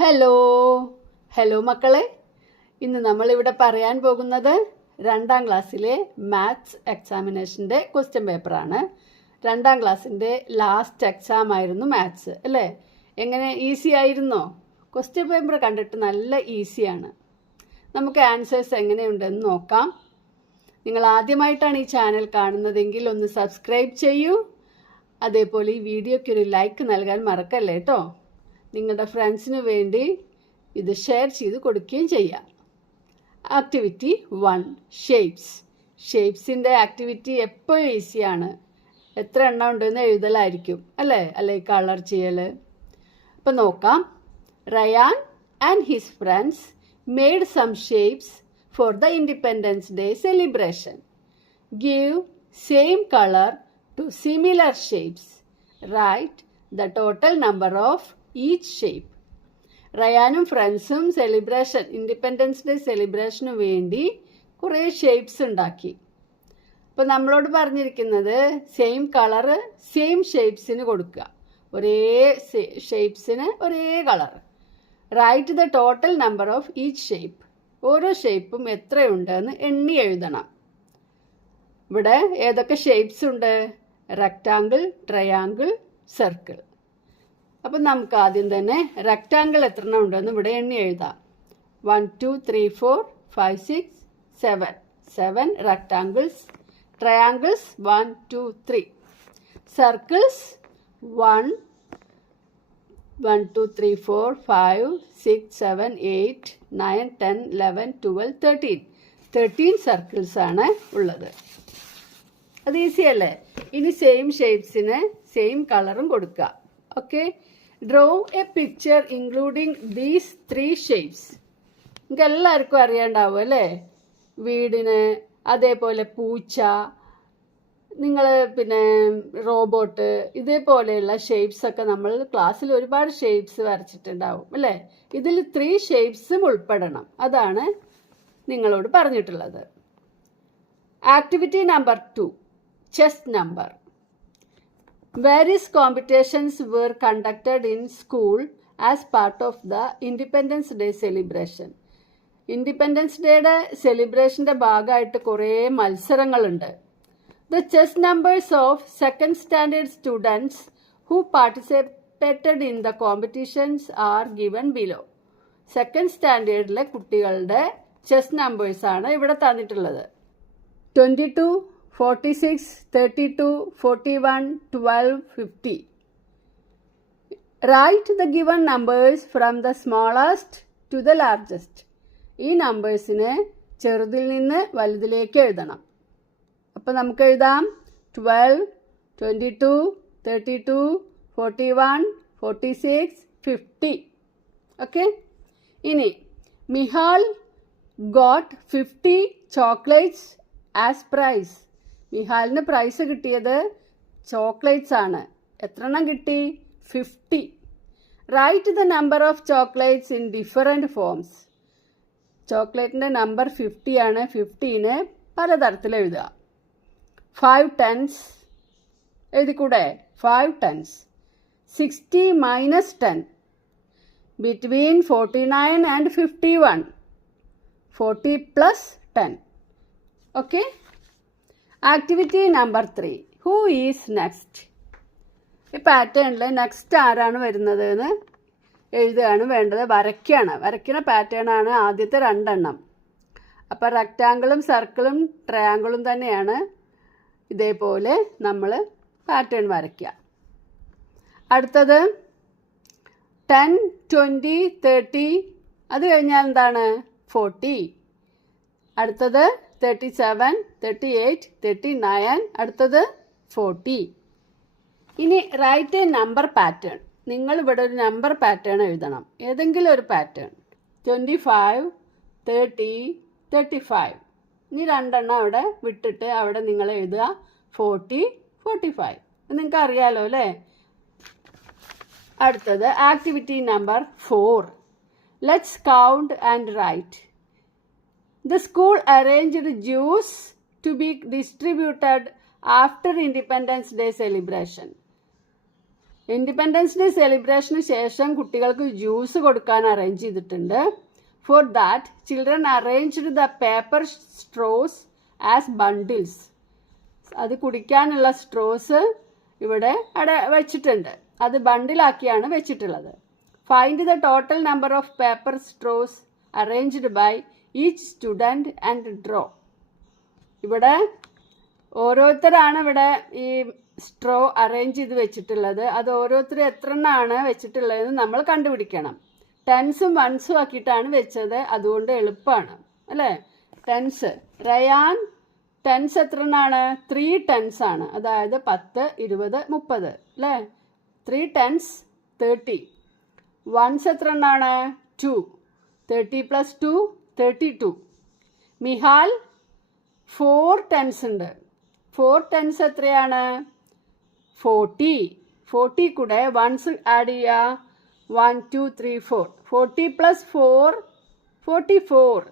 Hello hello മക്കളെ, ഇന്ന് നമ്മളിവിടെ പറയാൻ പോകുന്നത് 2ാം ക്ലാസ്സിലെ മാത്സ് എക്സാമിനേഷൻ്റെ ക്വസ്റ്റ്യൻ പേപ്പറാണ്. 2ാം ക്ലാസ്സിൻ്റെ ലാസ്റ്റ് എക്സാം ആയിരുന്നു മാത്സ് അല്ലേ? എങ്ങനെ, ഈസി ആയിരുന്നോ? ക്വസ്റ്റ്യൻ പേപ്പർ കണ്ടിട്ട് നല്ല ഈസിയാണ്. നമുക്ക് ആൻസേഴ്സ് എങ്ങനെയുണ്ടെന്ന് നോക്കാം. നിങ്ങൾ ആദ്യമായിട്ടാണ് ഈ ചാനൽ കാണുന്നതെങ്കിൽ ഒന്ന് സബ്സ്ക്രൈബ് ചെയ്യൂ. അതേപോലെ ഈ വീഡിയോയ്ക്ക് ഒരു ലൈക്ക് നൽകാൻ മറക്കല്ലേ കേട്ടോ. നിങ്ങളുടെ ഫ്രണ്ട്സിന് വേണ്ടി ഇത് ഷെയർ ചെയ്ത് കൊടുക്കുകയും ചെയ്യാം. ആക്ടിവിറ്റി 1, ഷേപ്സിൻ്റെ ആക്ടിവിറ്റി എപ്പോഴും ഈസിയാണ്. എത്ര എണ്ണം ഉണ്ടെന്ന് എഴുതലായിരിക്കും അല്ലേ കളർ ചെയ്യൽ. അപ്പം നോക്കാം. Ryan and his friends made some shapes for the Independence Day celebration. Give same colour to similar shapes. Write the total number of each shape. റയാനും ഫ്രണ്ട്സും ഇൻഡിപെൻഡൻസ് ഡേ സെലിബ്രേഷന് വേണ്ടി കുറേ ഷേപ്സ് ഉണ്ടാക്കി. അപ്പോൾ നമ്മളോട് പറഞ്ഞിരിക്കുന്നത് സെയിം കളറ് സെയിം ഷേപ്സിന് കൊടുക്കുക. ഒരേ ഷേപ്സിന് ഒരേ colour. Right the total number of each shape. ഓരോ ഷേപ്പും എത്രയുണ്ടെന്ന് എണ്ണി എഴുതണം. ഇവിടെ ഏതൊക്കെ ഷേപ്സ് ഉണ്ട്? Rectangle, triangle, circle. അപ്പം നമുക്ക് ആദ്യം തന്നെ റെക്റ്റാങ്കിൾ എത്ര എണ്ണം ഉണ്ടെന്ന് ഇവിടെ എണ്ണി എഴുതാം. 1 2 3 4 5 6 7 റെക്റ്റാങ്കിൾസ്. ട്രയാങ്കിൾസ് 1 2 3. സർക്കിൾസ് 1 2 3 4 5 6 7 8 9 10 11 12 13 സർക്കിൾസ് ആണ് ഉള്ളത്. അത് ഈസി അല്ലേ? ഇനി സെയിം ഷേപ്സിന് സെയിം കളറും കൊടുക്കുക. Okay, draw A picture including these 3 shapes. നിങ്ങൾക്ക് എല്ലാവർക്കും അറിയാണ്ടാവും അല്ലേ? വീടിന്, അതേപോലെ പൂച്ച, നിങ്ങൾ പിന്നെ റോബോട്ട്, ഇതേപോലെയുള്ള ഷേപ്സ് ഒക്കെ നമ്മൾ ക്ലാസ്സിൽ ഒരുപാട് ഷേപ്സ് വരച്ചിട്ടുണ്ടാവും അല്ലേ? ഇതിൽ 3 ഷേപ്സും ഉൾപ്പെടണം. അതാണ് നിങ്ങളോട് പറഞ്ഞിട്ടുള്ളത്. Activity number 2, chess number. Various competitions were conducted in school as part of the Independence Day celebration. Independence ഡേയുടെ സെലിബ്രേഷൻ്റെ ഭാഗമായിട്ട് കുറേ മത്സരങ്ങളുണ്ട്. The chess numbers of 2nd standard students who participated in the competitions are given below. 2nd സ്റ്റാൻഡേർഡിലെ കുട്ടികളുടെ chess നമ്പേഴ്സാണ് ഇവിടെ തന്നിട്ടുള്ളത്. 22 46 32 41 12 50. Write the given numbers from the smallest to the largest. ഈ നമ്പേഴ്സിനെ ചെറുതിൽ നിന്ന് വലുതിലേക്ക് എഴുതണം. അപ്പോൾ നമുക്ക് എഴുതാം 12 22 32 41 46 50. ഓക്കെ, ഇനി Mihal got 50 chocolates as prize. മിഹാലിന് പ്രൈസ് കിട്ടിയത് ചോക്ലേറ്റ്സ് ആണ്. എത്ര എണ്ണം കിട്ടി? 50. Write the number of chocolates in different forms. ചോക്ലേറ്റിൻ്റെ നമ്പർ 50 ആണ്. 50ന് പലതരത്തിൽ എഴുതുക. 5 tens എഴുതിക്കൂടെ? 5 tens. 60 minus 10. Between 49 and 51. 40 plus 10. Okay? Activity number 3, who is next. ഈ പാറ്റേണിൽ നെക്സ്റ്റ് ആരാണ് വരുന്നത് എന്ന് എഴുതുകയാണ് വേണ്ടത്. വരയ്ക്കണ പാറ്റേൺ ആണ് ആദ്യത്തെ 2 എണ്ണം. അപ്പോൾ റെക്റ്റാങ്കിളും സർക്കിളും ട്രയാങ്കിളും തന്നെയാണ്. ഇതേപോലെ നമ്മൾ പാറ്റേൺ വരയ്ക്കുക. അടുത്തത് 10 20 30. അത് കഴിഞ്ഞാൽ എന്താണ്? 40. അടുത്തത് 37 38 39. അടുത്തത് 40. ഇനി റൈറ്റ് എ നമ്പർ പാറ്റേൺ. നിങ്ങൾ ഇവിടെ ഒരു നമ്പർ പാറ്റേൺ എഴുതണം. ഏതെങ്കിലും ഒരു പാറ്റേൺ. 25 30 35. ഇനി 2 എണ്ണം അവിടെ വിട്ടിട്ട് അവിടെ നിങ്ങൾ എഴുതുക 40 45. നിങ്ങൾക്ക് അറിയാലോ അല്ലേ? അടുത്തത് activity number 4, let's count and right. The school arranged juice to be distributed after Independence Day celebration. Independence Day സെലിബ്രേഷന് ശേഷം കുട്ടികൾക്ക് ജ്യൂസ് കൊടുക്കാൻ അറേഞ്ച് ചെയ്തിട്ടുണ്ട്. For that children arranged the paper straws as bundles. അത് കുടിക്കാനുള്ള സ്ട്രോസ് ഇവിടെ വെച്ചിട്ടുണ്ട്. അത് ബണ്ടിലാക്കിയാണ് വെച്ചിട്ടുള്ളത്. Find the total number of paper straws arranged by each student and draw. ഇവിടെ ഓരോരുത്തരാണ് ഇവിടെ ഈ സ്ട്രോ അറേഞ്ച് ചെയ്ത് വെച്ചിട്ടുള്ളത്. അത് ഓരോരുത്തർ എത്ര എണ്ണമാണ് വെച്ചിട്ടുള്ളതെന്ന് നമ്മൾ കണ്ടുപിടിക്കണം. ടെൻസും വൺസും ആക്കിയിട്ടാണ് വെച്ചത്, അതുകൊണ്ട് എളുപ്പമാണ് അല്ലേ. ടെൻസ് റയാൻ ടെൻസ് എത്ര എണ്ണമാണ്? 3 ടെൻസ് ആണ്. അതായത് 10, 20, 30 അല്ലേ. 3 ടെൻസ് 30. വൺസ് എത്ര എണ്ണമാണ്? 2. 30 + 2 32. മിഹാൽ 4 ടെൻസ് ഉണ്ട്. 4 ടെൻസ് എത്രയാണ്? 40. 40 കൂടെ വൺസ് ആഡ് ചെയ്യുക. 1 2 3 4. 40 + 4 44.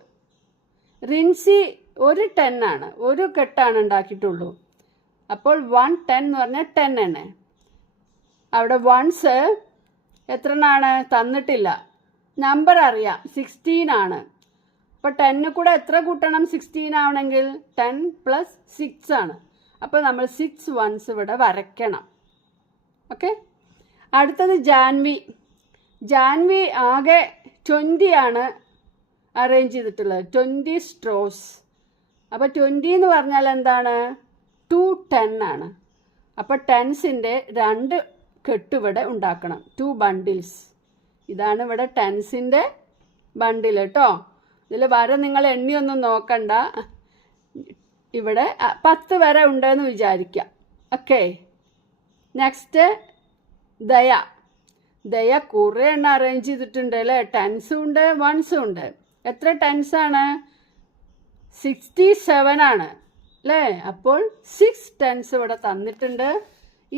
റിൻസി 1 10 ആണ്, 1 കെട്ടാണ് ഉണ്ടാക്കിയിട്ടുള്ളൂ. അപ്പോൾ 1 10 എന്ന് പറഞ്ഞാൽ 10 ആണ്. അവിടെ വൺസ് എത്ര എണ്ണമാണ് തന്നിട്ടില്ല, നമ്പർ അറിയാം 16 ആണ്. അപ്പോൾ 10 കൂടെ എത്ര കൂട്ടണം? 16 ആവണമെങ്കിൽ 10 + 6 ആണ്. അപ്പോൾ നമ്മൾ 6 വൺസ് ഇവിടെ വരയ്ക്കണം. ഓക്കെ. അടുത്തത് ജാൻവി. ജാൻവി ആകെ 20 ആണ് അറേഞ്ച് ചെയ്തിട്ടുള്ളത്. 20 സ്ട്രോസ്. അപ്പോൾ 20 എന്ന് പറഞ്ഞാൽ എന്താണ്? 2 10 ആണ്. അപ്പോൾ ടെൻസിൻ്റെ 2 കെട്ടിവിടെ ഉണ്ടാക്കണം. 2 ബണ്ടിൽസ്. ഇതാണ് ഇവിടെ ടെൻസിൻ്റെ ബണ്ടിൽ കേട്ടോ. ഇതിൽ വര നിങ്ങൾ എണ്ണിയൊന്നും നോക്കണ്ട. ഇവിടെ 10 വരെ ഉണ്ടെന്ന് വിചാരിക്കാം. ഓക്കെ. നെക്സ്റ്റ് ദയ. ദയ കുറേ എണ്ണം അറേഞ്ച് ചെയ്തിട്ടുണ്ട് അല്ലേ. ടെൻസും ഉണ്ട് വൺസും ഉണ്ട്. എത്ര ടെൻസാണ്? 67 ആണ് അല്ലേ. അപ്പോൾ 6 ടെൻസ് ഇവിടെ തന്നിട്ടുണ്ട്.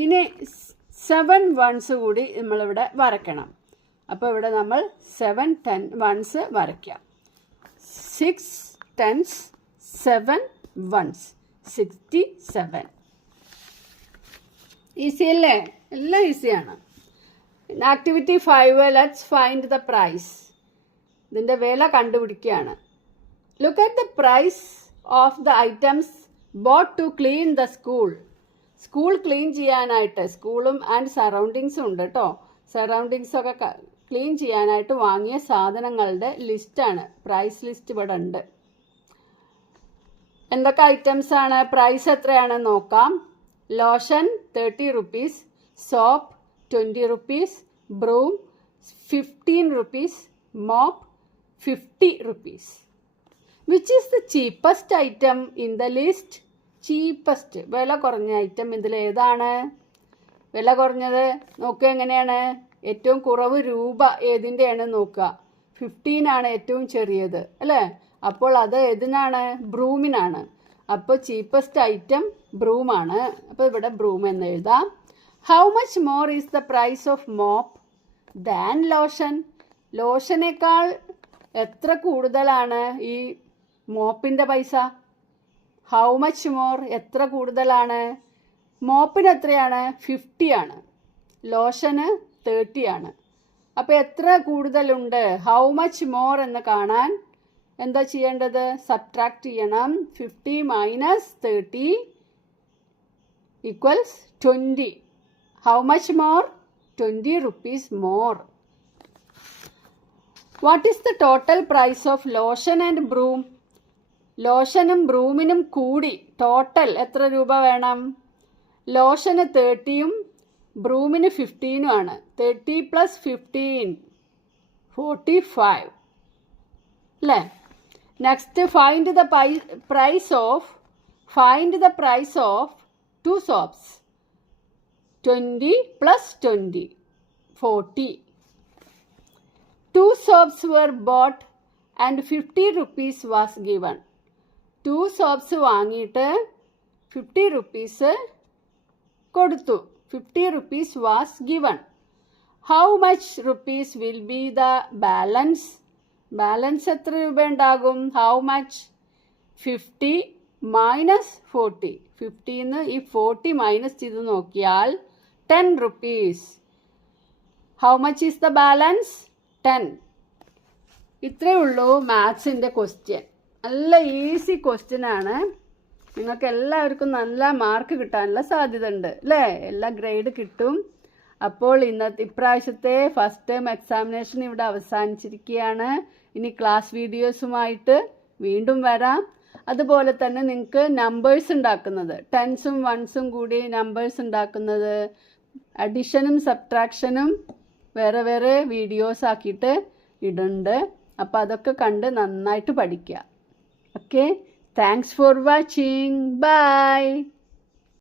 ഇനി 7 വൺസ് കൂടി നമ്മളിവിടെ വരയ്ക്കണം. അപ്പോൾ ഇവിടെ നമ്മൾ 7 10 വൺസ് വരയ്ക്കാം. 6 ടെൻസ് 7 വൺസ് 67. ഈസി അല്ലേ? എല്ലാം ഈസിയാണ്. Activity 5 let's find the price. ഇതിൻ്റെ വില കണ്ടുപിടിക്കുകയാണ്. Look at the price of the items bought to clean the school. School clean ചെയ്യാനായിട്ട്, സ്കൂളും ആൻഡ് സറൗണ്ടിങ്സും ഉണ്ട് കേട്ടോ. സറൗണ്ടിങ്സൊക്കെ ക്ലീൻ ചെയ്യാനായിട്ട് വാങ്ങിയ സാധനങ്ങളുടെ ലിസ്റ്റാണ്. പ്രൈസ് ലിസ്റ്റ് ഇവിടെ ഉണ്ട്. എന്തൊക്കെ ഐറ്റംസ് ആണ്? പ്രൈസ് എത്രയാണെന്ന് നോക്കാം. Lotion 30 rupees, soap 20 rupees, broom 15 rupees, mop 50 rupees. Which is the cheapest item in the list? Cheapest, വില കുറഞ്ഞ ഐറ്റം ഇതിൽ ഏതാണ്? വില കുറഞ്ഞത് നോക്കുക എങ്ങനെയാണ്? ഏറ്റവും കുറവ് രൂപ ഏതിൻ്റെയാണ് നോക്കുക. 15 ആണ് ഏറ്റവും ചെറിയത് അല്ലേ. അപ്പോൾ അത് ഏതിനാണ്? ബ്രൂമിനാണ്. അപ്പോൾ ചീപ്പസ്റ്റ് ഐറ്റം ബ്രൂമാണ്. അപ്പോൾ ഇവിടെ ബ്രൂം എന്ന് എഴുതാം. How much more is the price of mop than lotion? ലോഷനേക്കാൾ എത്ര കൂടുതലാണ് ഈ മോപ്പിൻ്റെ പൈസ? ഹൗ മച്ച് മോർ എത്ര കൂടുതലാണ്? മോപ്പിന് എത്രയാണ്? 50 ആണ്. ലോഷന് 30 ആണ്. അപ്പോൾ എത്ര കൂടുതലുണ്ട്? ഹൗ മച്ച് മോർ എന്ന് കാണാൻ എന്താ ചെയ്യേണ്ടത്? സബ്ട്രാക്ട് ചെയ്യണം. 50 - 30 = 20. How much more? 20 rupees more. What is the total price of lotion and broom? ലോഷനും ബ്രൂമിനും കൂടി ടോട്ടൽ എത്ര രൂപ വേണം? ലോഷന് 30ഉം ബ്രൂമിന് 15ഉം ആണ്. 30 + 15 45 അല്ലേ. Next find the price of 2 soaps. 20 + 20 40. 2 soaps were bought and 50 rupees was given. 2 soaps വാങ്ങിയിട്ട് 50 rupees കൊടുത്തു. 50 rupees was given. How much rupees will be the balance? Balance എത്ര രൂപ ഉണ്ടാകും? How much? 50 - 40. 50ന്ന് ഈ 40 മൈനസ് ചെയ്ത് നോക്കിയാൽ 10 rupees. How much is the balance? 10. ഇത്രയേ ഉള്ളൂ മാത്സിൻ്റെ ക്വസ്റ്റ്യൻ. നല്ല ഈസി ക്വസ്റ്റ്യൻ ആണ്. നിങ്ങൾക്ക് എല്ലാവർക്കും നല്ല മാർക്ക് കിട്ടാനുള്ള സാധ്യത ഉണ്ട് അല്ലേ? എല്ലാ ഗ്രേഡ് കിട്ടും. അപ്പോൾ ഇപ്രാവശ്യത്തെ ഫസ്റ്റ് ടേം എക്സാമിനേഷൻ ഇവിടെ അവസാനിച്ചിരിക്കുകയാണ്. ഇനി ക്ലാസ് വീഡിയോസുമായിട്ട് വീണ്ടും വരാം. അതുപോലെ തന്നെ നിങ്ങൾക്ക് നമ്പേഴ്സ് ഉണ്ടാക്കുന്നത്, ടെൻസും വൺസും കൂടി നമ്പേഴ്സ് ഉണ്ടാക്കുന്നത്, അഡിഷനും സബ്ട്രാക്ഷനും വേറെ വേറെ വീഡിയോസ് ആക്കിയിട്ട് ഇടുന്നുണ്ട്. അപ്പോൾ അതൊക്കെ കണ്ട് നന്നായിട്ട് പഠിക്കുക. Okay, thanks for watching. By.